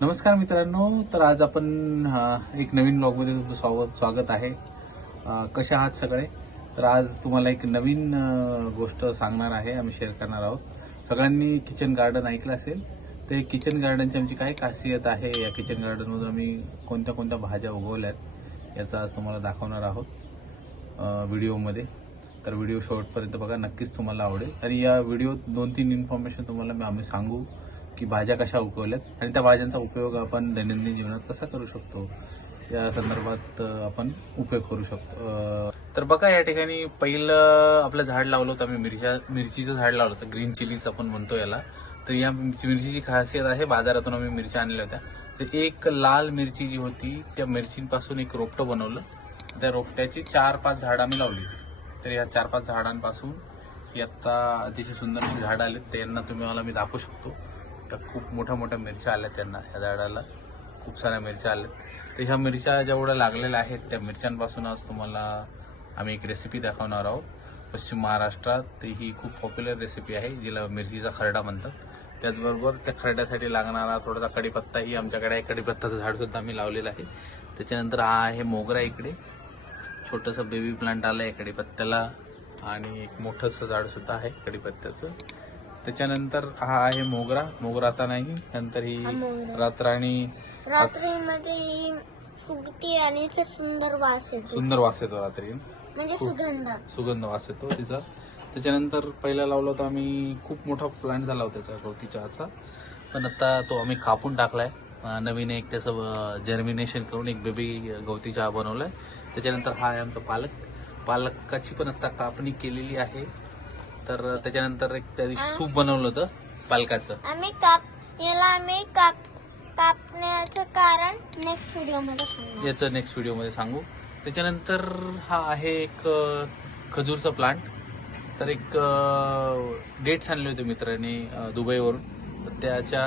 नमस्कार मित्रांनो. तर आज आपण एक नवीन ब्लॉगमध्ये तुमचं स्वागत आहे. कसे आहात सगळे? तर आज तुम्हाला एक नवीन गोष्ट सांगणार आहे, आम्ही शेअर करणार आहोत. सगळ्यांनी किचन गार्डन ऐकलं असेल. तर किचन गार्डनची आमची काय खासियत आहे, या किचन गार्डनमधून आम्ही कोणत्या कोणत्या भाज्या उगवल्यात याचा आज तुम्हाला दाखवणार आहोत व्हिडिओमध्ये. तर व्हिडिओ शेवटपर्यंत बघा, नक्कीच तुम्हाला आवडेल. आणि या व्हिडिओत 2-3 इन्फॉर्मेशन तुम्हाला आम्ही सांगू की भाज्या कशा उगवल्यात आणि त्या भाज्यांचा उपयोग आपण दैनंदिन जीवनात कसा करू शकतो, या संदर्भात आपण उपयोग करू शकतो. तर बघा, या ठिकाणी पहिलं आपलं झाड लावलं होतं आम्ही, मिरचीचं झाड लावलं होतं. ग्रीन चिलीज आपण म्हणतो याला. तर या मिरचीची खासियत आहे, बाजारातून आम्ही मिरच्या आणल्या होत्या. तर एक लाल मिरची जी होती, त्या मिरचींपासून एक रोपटं बनवलं. त्या रोपट्याची 4-5 झाडं आम्ही लावली होती. तर या 4-5 झाडांपासून आता अतिशय सुंदर झाडं आले. त्यांना तुम्हाला मी दाखवू शकतो. तर खूप मोठ्या मोठ्या मिरच्या आल्या त्यांना, ह्या झाडाला खूप साऱ्या मिरच्या आल्या. तर ह्या मिरच्या जेवढ्या लागलेल्या आहेत, त्या मिरच्यांपासून आज तुम्हाला आम्ही एक रेसिपी दाखवणार आहोत. पश्चिम महाराष्ट्रात ही खूप पॉप्युलर रेसिपी आहे, जिला मिरचीचा खरडा म्हणतात. त्याचबरोबर त्या खरड्यासाठी लागणारा थोडासा कढीपत्ताही आमच्याकडे आहे. कढीपत्ताचं झाडसुद्धा आम्ही लावलेलं आहे. त्याच्यानंतर हा आहे मोगरा. इकडे छोटंसं बेबी प्लांट आलं आहे कढीपत्त्याला, आणि एक मोठंसं झाडसुद्धा आहे कढीपत्त्याचं. त्याच्यानंतर हा आहे मोगरा आता नाही, नंतर ही रात्रीमध्ये फुगती आणि सुंदर वास येतो रात्री, म्हणजे सुगंध वास येतो तिचा. त्याच्यानंतर पहिला लावला होता आम्ही, खूप मोठा प्लांट झाला होता त्याचा गवती चहाचा, पण आता तो आम्ही कापून टाकलाय. नवीन एक त्याचं जर्मिनेशन करून एक बेबी गवती चहा बनवलाय. त्याच्यानंतर हा आहे आमचा पालकाची पण आता कापणी केलेली आहे. तर त्याच्यानंतर एक त्या दिवशी सूप बनवलं होतं पालकाचं. आम्ही कापण्याचं कारण नेक्स्ट व्हिडिओमध्ये सांगू. त्याच्यानंतर हा आहे एक खजूरचा प्लांट. तर एक डेट्स आणले होते मित्रांनी दुबईवरून. त्याच्या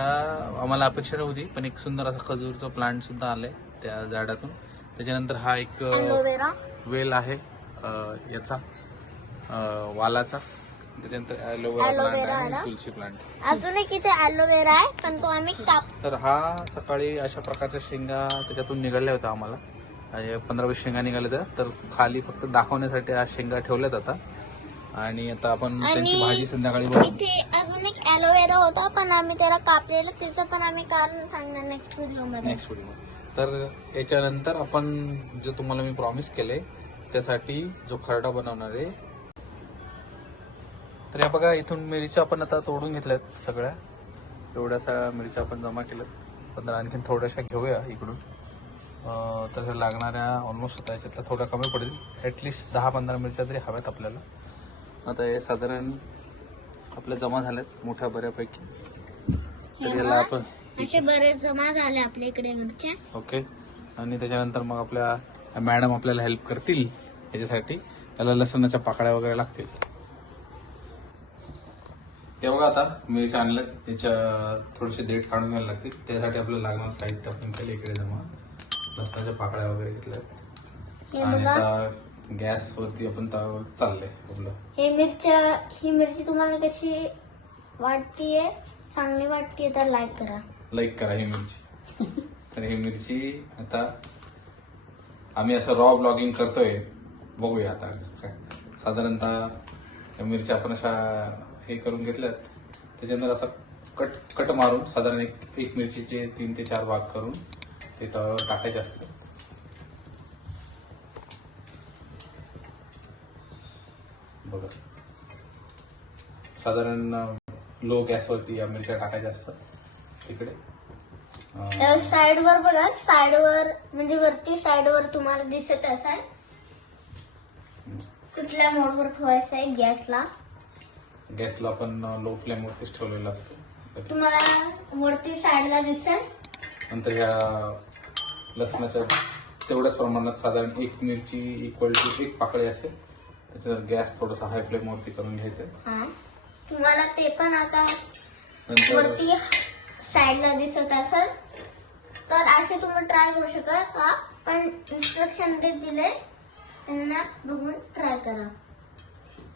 आम्हाला अपेक्षा नव्हती, पण एक सुंदर असा खजूरचा प्लांट सुद्धा आलाय त्या झाडातून. त्याच्यानंतर हा एक वेल आहे याचा वालाचा. त्याच्यानंतर ॲलोवेरा आणि तुलसी प्लांट. अजून एक इथे ॲलोवेरा आहे, पण तो आम्ही तर हा सकाळी अशा प्रकारच्या शेंगा त्याच्यातून निघाल्या होत्या आम्हाला. 15-20 शेंगा निघाल्या होत्या. तर खाली फक्त दाखवण्यासाठी हा शेंगा ठेवल्यात आता. आणि आता आपण त्यांची भाजी संध्याकाळी बनवू. इथे अजून एक ॲलोवेरा होता, पण आम्ही त्याला कापलेलं. त्याचं पण आम्ही कारण सांगणार नेक्स्ट व्हिडिओ. तर याच्यानंतर आपण जे तुम्हाला मी प्रॉमिस केले, त्यासाठी जो खरडा बनवणार आहे. तर या बघा, इथून मिरच्या आपण आता तोडून घेतल्यात सगळ्या. एवढ्याशा मिरच्या आपण जमा केल्यात, पण आणखीन थोड्याशा घेऊया इकडून. तर हे लागणाऱ्या ऑलमोस्ट आता याच्यातल्या थोड्या कमी पडेल. ॲटलिस्ट 10-15 मिरच्या तरी हव्यात आपल्याला. आता हे साधारण आपल्या जमा झाल्यात मोठ्या बऱ्यापैकी. तर याला आपण असे बरेच जमा झाले आपल्या इकडे मिरच्या. ओके. आणि त्याच्यानंतर मग आपल्या मॅडम आपल्याला हेल्प करतील याच्यासाठी. त्याला लसणाच्या पाकळ्या वगैरे लागतील. हे बघा, आता मिरच्या आणल्यात, त्याच्या थोडेसे देठ काढून घ्यायला लागतील. त्यासाठी आपल्याला लागणार साहित्य आपण केलं इकडे जमा. लसणाच्या पाकळ्या वगैरे घेतल्यात. आणि आता गॅसवरती आपण तव्यावर चाललंय आपलं. ही मिरची तुम्हाला कशी वाटतीये? चांगली वाटतीये तर लाईक करा ही मिरची. तर ही मिरची आता आम्ही असं रॉ ब्लॉगिंग करतोय, बघूया आता काय. साधारणतः मिरच्या आपण अशा हे करून घेतल्यात. त्याच्यानंतर असं कट मारून साधारण एक मिरचीचे 3 ते 4 भाग करून ते तव्यावर टाकायचे असते. बघा, साधारण लो गॅसवरती या मिरच्या टाकायच्या असतात. तिकडे साईडवर बघा, साईडवर म्हणजे वरती साईडवर तुम्हाला दिसत असेल कुठल्या मोडवर ठेवायचं आहे. गॅसला आपण लो फ्लेम वरतीच ठेवलेलं असतं. तुम्हाला वरती साईडला दिसेल. नंतर ह्या लसणाच्या तेवढ्याच प्रमाणात साधारण 1 मिरची इक्वल टू 1 पाकळी असेल. त्याच्यावर गॅस थोडासा हाय फ्लेम वरती करून घ्यायचं. तुम्हाला ते पण आता वरती साईडला दिसत असेल, तर असे तुम्ही ट्राय करू शकता. पण इन्स्ट्रक्शन ते दिले, त्यांना बघून ट्राय करा.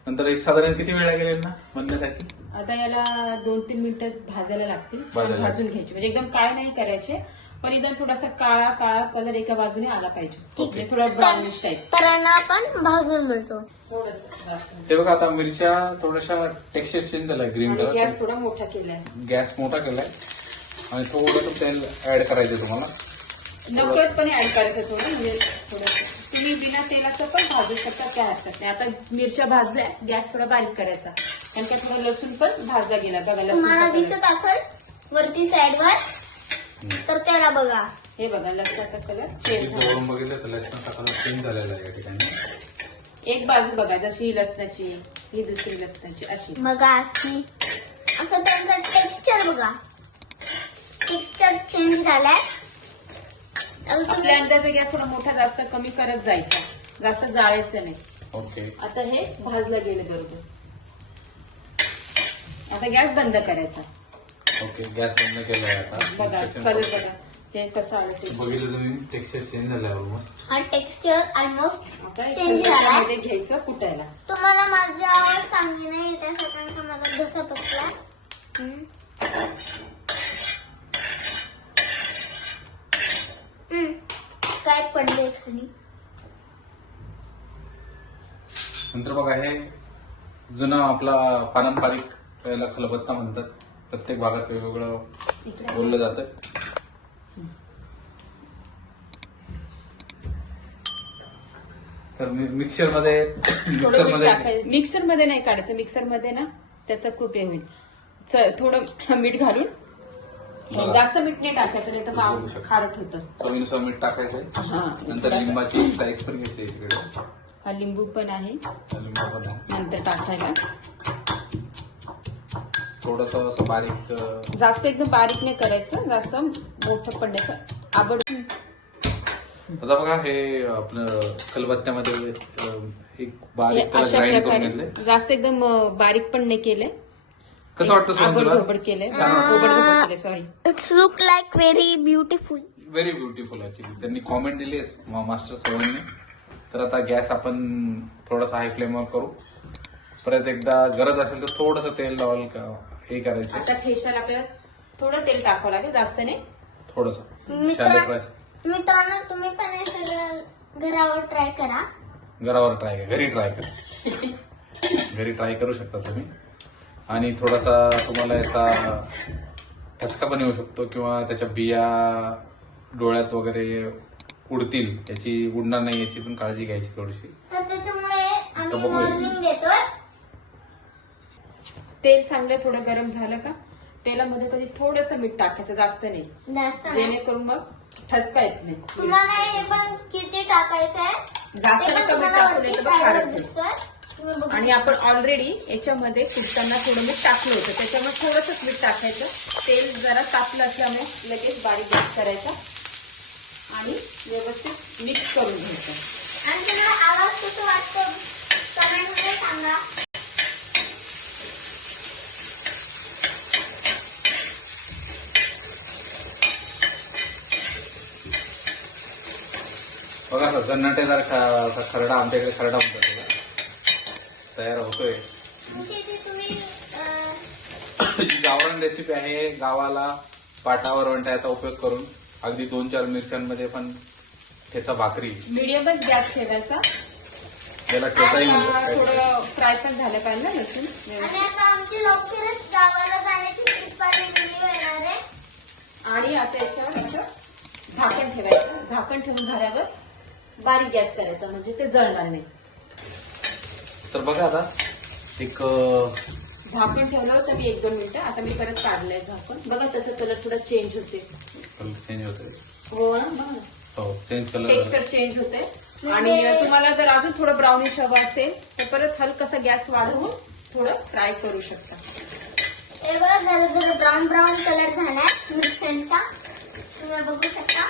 नंतर एक साधारण किती वेळ लागेल ना बनण्यासाठी? आता याला 2-3 मिनिटं भाजायला लागतील. छान भाजायला. भाजून घ्यायचे म्हणजे एकदम काळे नाही करायचे, पण एकदम थोडासा काळा काळा कलर एका बाजूने आला पाहिजे. म्हणजे थोडा ब्राउनिश टाईप. तर यांना आपण भाजून मिळतो. थोडंसं हे बघा आता मिरच्या थोड्याशा टेक्स्चर चेंज झालाय ग्रीन आणि कलर. गॅस थोडा मोठा केलाय. गॅस मोठा केलाय आणि थोडंसं तेल ऍड करायचं तुम्हाला. नकळतपणे ऍड करायचं थोडं, म्हणजे थोडं तुम्ही बिना तेलाचं पण भाजू शकता, काय हरकत नाही. आता मिरच्या भाजल्या, गॅस थोडा बारीक करायचा, कारण का थोडा लसूण पण भाजला गेला बघा. तुम्हाला लसूण दिसत असेल वरती साईडवर, तर त्याला बघा. हे बघा लसणाचा कलर चेंज झाला. जवळून बघितलं तर लसणाचा कलर चेंज झालेला आहे या ठिकाणी. एक बाजू बघा, जशी ही लसणाची, ही दुसरी लसणाची, अशी. बघा अशी. असं त्यांचं टेक्स्चर बघा, टेक्स्चर चेंज झालाय. आता तुम्ही- आपल्या अंदाजे गॅस थोडा मोठा जास्त कमी करत जायचा, जास्त जाळायचं नाही. ओके. आता हे भाजलं गेलं बरोबर. आता गॅस बंद करायचा. ओके गॅस बंद केलाय आता. बघा कलर बघा हे कसं आलं ते. बघितलं तुम्ही टेक्स्चर चेंज झालाय ऑलमोस्ट. हा टेक्स्चर ऑलमोस्ट आता चेंज झालाय. मध्ये घ्यायचं कुटायला. तुम्हाला माझी आवाज चांगली नाही येत आहे, कारण का मला घसा बसला. काय पडले खाली. नंतर बघा हे जुना आपला पारंपरिक याला खलबत्ता म्हणतात. प्रत्येक भागात वेगवेगळं इकडे बोललं जातं. तर मिक्सर मध्ये मिक्सर मध्ये नाही काढायचं. मिक्सर मध्ये ना त्याचं खूप हे होईल. थोडं मीठ घालून, बघा. जास्त मीठ नाही टाकायचं, नाही तर बघू शकता. खारट होतं. चवीनुसार मीठ टाकायचंय. हा नंतर लिंबाची स्लाइस पण घेतली तिकडे. हा लिंबू पण आहे लिंबा पण आहे. नंतर टाकायला. थोडस असं बारीक जास्त एकदम बारीक नाही करायचं, जास्त मोठं पडण्याचं आवड. आता बघा हे आपलं खलबत्त्यामध्ये एक बारीक त्याला अशा ग्राइंड करून प्रकारे घेतलंय. जास्त एकदम बारीक पण नाही केले. कसं वाटतं सोहन तुला? आबड केले, ओबड केले, sorry. It's look like very beautiful. Very beautiful actually. त्यांनी कॉमेंट दिली आहे मास्टर सोहनने. तर आता गॅस आपण थोडासा हाय फ्लेमवर करू. परत एकदा गरज असेल तर थोडंसं तेल लावाल का हे करायचं. आता ठेचायला आपल्याला थोडं तेल टाकावं लागेल, जास्त नाही. थोडंसं शाले प्राइस मित्रांनो, तुम्ही पण हे सगळं घरावर ट्राय करा. घरावर ट्राय करा, घरी ट्राय करा. घरी ट्राय करू शकता तुम्ही. आणि थोडासा तुम्हाला याचा ठसका पण येऊ शकतो किंवा त्याच्या बिया डोळ्यात वगैरे उडतील. याची उडणार नाही याची पण काळजी घ्यायची थोडीशी. तर त्याच्यामुळे आम्ही बघूया. वॉर्निंग देतोय. तेल चांगलं थोडं गरम झालं का तेलामध्ये कधी थोडंसं मीठ टाकायचं, जास्त नाही, जास्त नाही. जेणेकरून मग ठसका येत नाही. तुम्हाला हे पण किती टाकायचं आहे जास्त ते पण कमी तुम्हाला टाकलं वरती तर मग साईडवर खारट होईल. दिसतोय. तुम्ही बघू आणि आपण ऑलरेडी याच्यामध्ये कुटताना थोडं मीठ टाकलं होतं, त्याच्यामुळे थोडंसं मीठ टाकायचं. तेल जरा तापलं असल्यामुळे लगेच बारीक गॅस करायचा आणि व्यवस्थित मिक्स करून घ्यायचं. आणि तुम्हाला आवाज कसं वाटतं कमेंट मध्ये सांगा. बघा असा जन्नटेदार खरडा, आमच्याकडे खरडा म्हणतात त्याला, तयार होतोय. म्हणजे इथे तुम्ही ही गावरान रेसिपी आहे. गावाला पाटावर वंट्याचा उपयोग करून अगदी 2-4 मिरच्यांमध्ये पण ठेचा भाकरी. मीडियमच गॅस ठेवायचा. याला ठेचाही म्हणतात. थोडं फ्राय पण झालं पाहिजे ना लसूण आणि व्यवस्थित. आता आमची लवकरच गावाला जाण्याची ट्रिप व्हिडिओ येणार आहे. आणि आता याच्यावर असं झाकण ठेवायचं. झाकण ठेवून झाल्यावर बारीक गॅस करायचा, म्हणजे ते जळणार नाही. तर बघा आता एक झाकण ठेवलं होतं मी 1-2 मिनिटं. आता मी परत काढलंय झाकण. बघा त्याचा कलर थोडा चेंज होते. चेंज होतोय. हो ना, बघा हो चेंज कलर. टेक्स्चर चेंज होते. आणि तुम्हाला जर अजून थोडं ब्राउनिश हवं असेल तर परत हलकासा गॅस वाढवून थोडं फ्राय करू शकता. हे बघा जरा जरा ब्राऊन ब्राऊन कलर झालाय मिरच्यांचा, तुम्ही बघू शकता.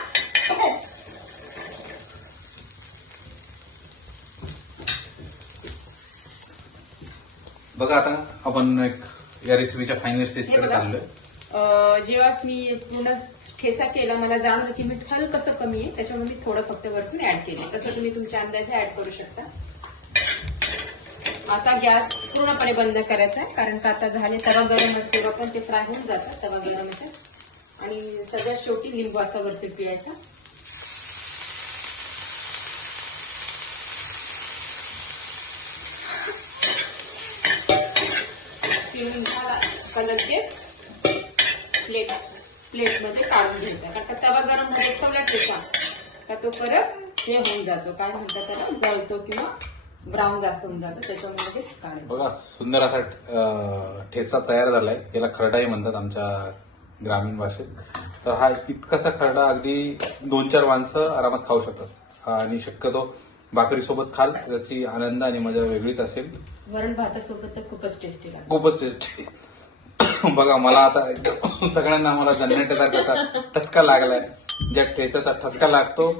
बघा आता आपण एक या रेसिपीच्या फायनल हे स्टेजकडे बघा. चाललोय. जेव्हा मी पूर्ण ठेसा केला, मला जाणवलं की मीठ हलकसं कमी आहे, त्याच्यामुळे मी थोडं फक्त वरतून ऍड केले. तसं तुम्ही तुमच्या अंदाजे ऍड करू शकता. आता गॅस पूर्णपणे बंद करायचा आहे, कारण का आता झाले तवा गरम असते पण ते फ्राय होऊन जातात तवा गरम आहे. आणि सगळ्यात शेवटी लिंबू असा वरती पिळायचा. पिळून झाला का लगेच प्लेटमध्ये काढून घ्यायचा, कारण का तवा गरम मध्ये ठेवला ठेचा का तो परत हे होऊन जातो, काय म्हणतात त्याला, जळतो किंवा ब्राऊन जास्त होऊन जातो, त्याच्यामध्ये काढायचं. बघा सुंदर असा ठेचा तयार झालाय. याला खरडाही म्हणतात आमच्या ग्रामीण भाषेत. तर हा इतकासा खरडा अगदी 2-4 माणसं आरामात खाऊ शकतात आणि शक्यतो भाकरीसोबत खाल त्याची आनंद आणि मजा वेगळीच असेल. वरण भातासोबत तर खूपच टेस्टी लागतं. खूपच टेस्टी. बघा मला आता सगळ्यांना मला जन्नटेदार त्याचा ठसका लागलाय. ज्या ठेच्याचा ठसका लागतो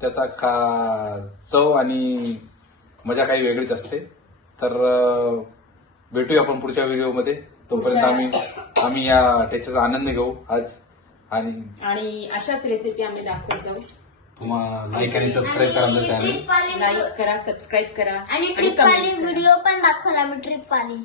त्याचा चव आणि मजा काही वेगळीच असते. तर भेटूया आपण पुढच्या व्हिडिओमध्ये. तोपर्यंत आम्ही या ठेच्याचा आनंद घेऊ आज. आणि अशाच रेसिपी आम्ही दाखवत जाऊ. तुम्हाला लाईक आणि सबस्क्राईब करा आमचं चॅनल. लाईक करा, सबस्क्राईब करा आणि ट्रिप वाली व्हिडिओ पण दाखवला मी, ट्रिप वाली.